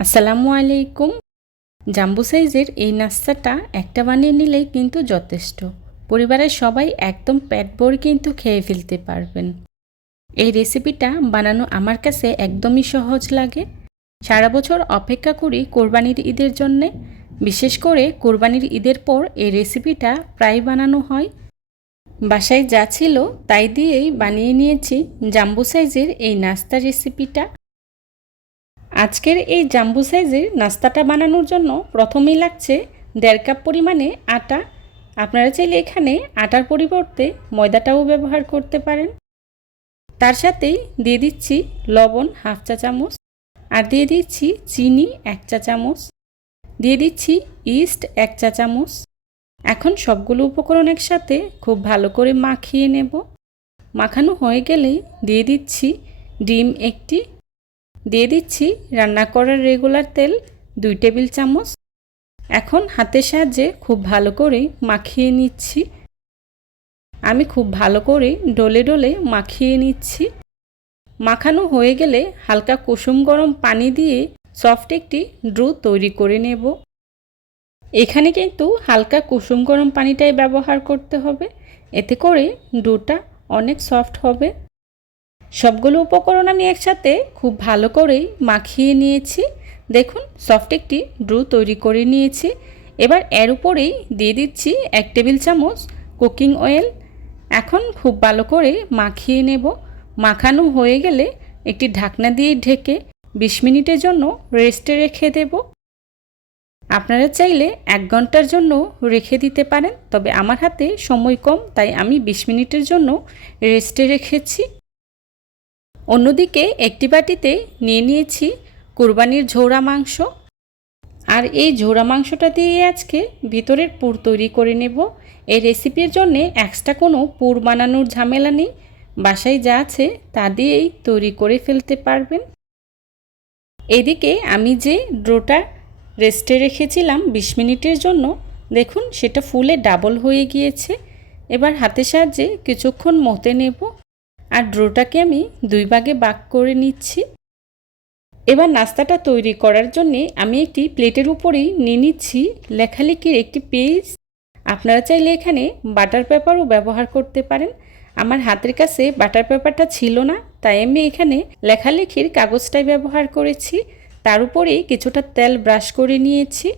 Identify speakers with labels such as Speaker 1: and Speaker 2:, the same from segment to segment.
Speaker 1: আসসালামু আলাইকুম। জাম্বু সাইজের এই নাস্তাটা একটা বানিয়ে নিলেই কিন্তু যথেষ্ট। পরিবারের সবাই একদম পেট ভরে কিন্তু খেয়ে ফেলতে পারবেন। এই রেসিপিটা বানানো আমার কাছে একদমই সহজ লাগে। সারা বছর অপেক্ষা করি কোরবানির ঈদের জন্যে। বিশেষ করে কোরবানির ঈদের পর এই রেসিপিটা প্রায় বানানো হয়। বাসায় যা ছিল তাই দিয়েই বানিয়ে নিয়েছি জাম্বু সাইজের এই নাস্তা রেসিপিটা। আজকের এই জাম্বু সাইজের নাস্তাটা বানানোর জন্য প্রথমেই লাগছে দেড় কাপ পরিমাণে আটা। আপনারা চাইলে এখানে আটার পরিবর্তে ময়দাটাও ব্যবহার করতে পারেন। তার সাথেই দিয়ে দিচ্ছি লবণ হাফ চা চামচ আর দিয়ে দিচ্ছি চিনি এক চা চামচ। দিয়ে দিচ্ছি ইস্ট এক চা চামচ। এখন সবগুলো উপকরণ একসাথে খুব ভালো করে মাখিয়ে নেব। মাখানো হয়ে গেলেই দিয়ে দিচ্ছি ডিম একটি দিয়ে দিচ্ছি রান্না করার রেগুলার তেল, দুই টেবিল চামচ। এখন হাতের সাহায্যে খুব ভালো করে মাখিয়ে নিচ্ছি। আমি খুব ভালো করে ডলে ডলে মাখিয়ে নিচ্ছি। মাখানো হয়ে গেলে হালকা কুসুম গরম পানি দিয়ে সফট একটি ড্রু তৈরি করে নেব। এখানে কিন্তু হালকা কুসুম গরম পানিটাই ব্যবহার করতে হবে। এতে করে ডোটা অনেক সফট হবে। সবগুলো উপকরণ আমি একসাথে খুব ভালো করেই মাখিয়ে নিয়েছি। দেখুন সফট একটি ড্রু তৈরি করে নিয়েছি। এবার এর উপরেই দিয়ে দিচ্ছি এক টেবিল চামচ কুকিং অয়েল এখন খুব ভালো করে মাখিয়ে নেব। মাখানো হয়ে গেলে একটি ঢাকনা দিয়ে ঢেকে বিশ মিনিটের জন্য রেস্টে রেখে দেব। আপনারা চাইলে এক ঘণ্টার জন্য রেখে দিতে পারেন, তবে আমার হাতে সময় কম, তাই আমি বিশ মিনিটের জন্য রেস্টে রেখেছি। অন্যদিকে একটি বাটিতে নিয়ে নিয়েছি কুরবানির ঝোড়া মাংস। আর এই ঝোড়া মাংসটা দিয়ে আজকে ভিতরের পুর তৈরি করে নেব। এই রেসিপির জন্যে এক্সট্রা কোনো পুর বানানোর ঝামেলা নেই। বাসায় যা আছে তা দিয়েই তৈরি করে ফেলতে পারবেন। এদিকে আমি যে ড্রোটা রেস্টে রেখেছিলাম বিশ মিনিটের জন্য, দেখুন সেটা ফুলে ডাবল হয়ে গিয়েছে। এবার হাতের সাহায্যে কিছুক্ষণ মতে নেব। আর ড্রোটাকে আমি দুই ভাগে বাক করে নিচ্ছি। এবার নাস্তাটা তৈরি করার জন্যে আমি একটি প্লেটের উপরেই নিয়ে নিচ্ছি লেখালেখির একটি পেজ। আপনারা চাইলে এখানে বাটার পেপারও ব্যবহার করতে পারেন। আমার হাতের কাছে বাটার পেপারটা ছিল না, তাই আমি এখানে লেখালেখির কাগজটাই ব্যবহার করেছি। তার উপরেই কিছুটা তেল ব্রাশ করে নিয়েছি।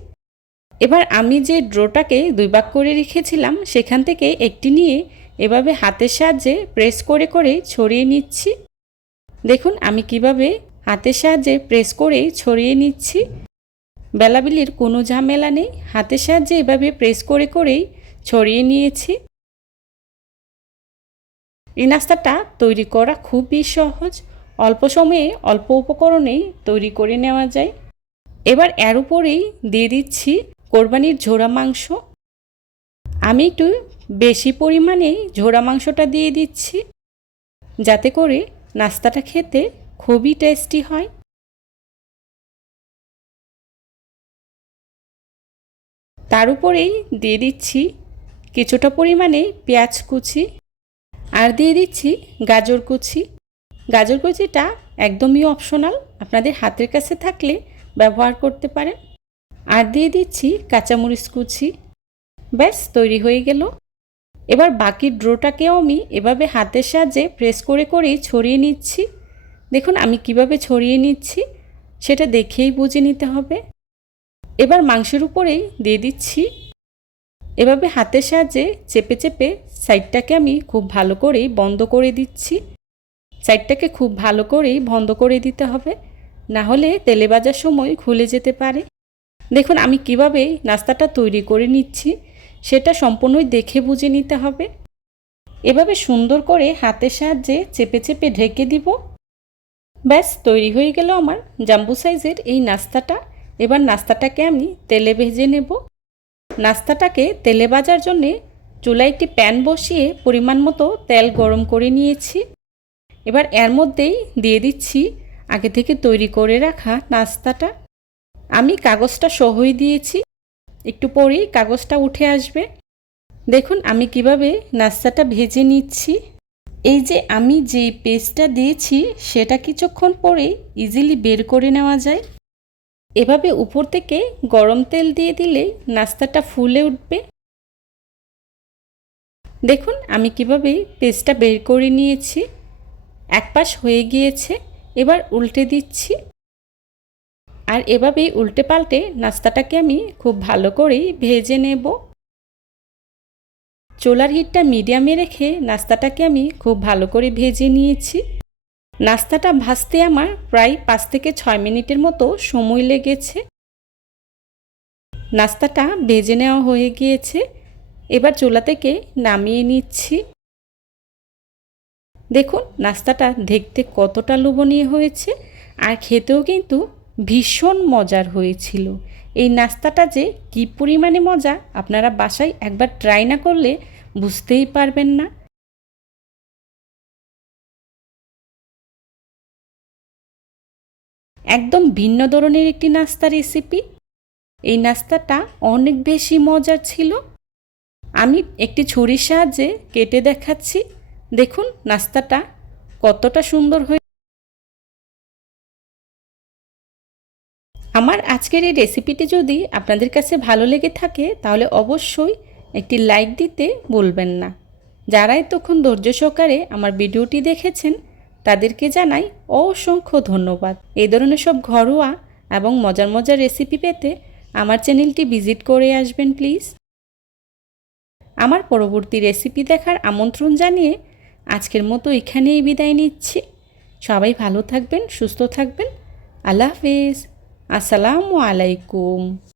Speaker 1: এবার আমি যে ড্রোটাকে দুই ভাগ করে রেখেছিলাম, সেখান থেকে একটি নিয়ে এভাবে হাতের সাহায্যে প্রেস করে করে ছড়িয়ে নিচ্ছি। দেখুন, আমি কীভাবে হাতের সাহায্যে প্রেস করে ছড়িয়ে নিচ্ছি। বেলাবিলির কোনো ঝামেলা নেই। হাতের সাহায্যে এভাবে প্রেস করে করেই ছড়িয়ে নিয়েছি। এই নাস্তাটা তৈরি করা খুবই সহজ। অল্প সময়ে অল্প উপকরণেই তৈরি করে নেওয়া যায়। এবার এর উপরেই দিয়ে দিচ্ছি কোরবানির ঝোড়া মাংস। আমি একটু বেশি পরিমাণে ঝোড়া মাংসটা দিয়ে দিচ্ছি। যাতে করে নাস্তাটা খেতে খুবই টেস্টি হয়। তার উপরেই দিয়ে দিচ্ছি কিছুটা পরিমাণে পেঁয়াজ কুচি আর দিয়ে দিচ্ছি গাজর কুচি। গাজর কুচিটা একদমই অপশনাল আপনাদের হাতের কাছে থাকলে ব্যবহার করতে পারেন। আর দিয়ে দিচ্ছি কাঁচামরিচ কুচি। ব্যাস, তৈরি হয়ে গেল। এবার বাকি ড্রোটাকেও আমি এভাবে হাতের সাহায্যে প্রেস করে করেই ছড়িয়ে নিচ্ছি। দেখুন, আমি কীভাবে ছড়িয়ে নিচ্ছি, সেটা দেখেই বুঝে নিতে হবে। এবার মাংসের উপরেই দিয়ে দিচ্ছি। এভাবে হাতের সাহায্যে চেপে চেপে সাইডটাকে আমি খুব ভালো করেই বন্ধ করে দিচ্ছি। সাইডটাকে খুব ভালো করেই বন্ধ করে দিতে হবে। না হলে তেলে বাজার সময় খুলে যেতে পারে। দেখুন, আমি কীভাবে নাস্তাটা তৈরি করে নিচ্ছি। সেটা সম্পূর্ণই দেখে বুঝে নিতে হবে। এভাবে সুন্দর করে হাতের সাহায্যে চেপে চেপে ঢেকে দিব। ব্যাস, তৈরি হয়ে গেল আমার জাম্বু সাইজের এই নাস্তাটা। এবার নাস্তাটাকে আমি তেলে ভেজে নেব। নাস্তাটাকে তেলে ভাজার জন্যে চুলায় একটি প্যান বসিয়ে পরিমাণ মতো তেল গরম করে নিয়েছি। এবার এর মধ্যেই দিয়ে দিচ্ছি আগে থেকে তৈরি করে রাখা নাস্তাটা। আমি কাগজটা সহই দিয়েছি। একটু পরেই কাগজটা উঠে আসবে। দেখুন, আমি কীভাবে নাস্তাটা ভেজে নিচ্ছি। এই যে আমি যেই পেস্টটা দিয়েছি, সেটা কিছুক্ষণ পরে ইজিলি বের করে নেওয়া যায়। এভাবে উপর থেকে গরম তেল দিয়ে দিলেই নাস্তাটা ফুলে উঠবে। দেখুন, আমি কীভাবে পেস্টটা বের করে নিয়েছি। এক পাশ হয়ে গিয়েছে, এবার উল্টে দিচ্ছি। আর এভাবেই উল্টে পাল্টে নাস্তাটাকে আমি খুব ভালো করেই ভেজে নেব। চোলার হিটটা মিডিয়ামে রেখে নাস্তাটাকে আমি খুব ভালো করে ভেজে নিয়েছি। নাস্তাটা ভাজতে আমার প্রায় পাঁচ থেকে ছয় মিনিটের মতো সময় লেগেছে। নাস্তাটা ভেজে নেওয়া হয়ে গিয়েছে। এবার চুলা থেকে নামিয়ে নিচ্ছি। দেখুন, নাস্তাটা দেখতে কতটা লোভনীয় হয়েছে। আর খেতেও কিন্তু ভীষণ মজার হয়েছিল। এই নাস্তাটা যে কী পরিমাণে মজা, আপনারা বাসায় একবার ট্রাই না করলে বুঝতেই পারবেন না। একদম ভিন্ন ধরনের একটি নাস্তা রেসিপি এই নাস্তাটা অনেক বেশি মজার ছিল। আমি একটি ছুরির সাহায্যে কেটে দেখাচ্ছি। দেখুন, নাস্তাটা কতটা সুন্দর হয়ে আমার আজকের এই রেসিপিটি যদি আপনাদের কাছে ভালো লেগে থাকে, তাহলে অবশ্যই একটি লাইক দিতে বলবেন না। যারা এতক্ষণ ধৈর্য সহকারে আমার ভিডিওটি দেখেছেন, তাদেরকে জানাই অসংখ্য ধন্যবাদ। এই ধরনের সব ঘরোয়া এবং মজার মজার রেসিপি পেতে আমার চ্যানেলটি ভিজিট করে আসবেন প্লিজ আমার পরবর্তী রেসিপি দেখার আমন্ত্রণ জানিয়ে আজকের মতো এখানেই বিদায় নিচ্ছি। সবাই ভালো থাকবেন, সুস্থ থাকবেন। আল্লাহ হাফেজ। আসসালামু আলাইকুম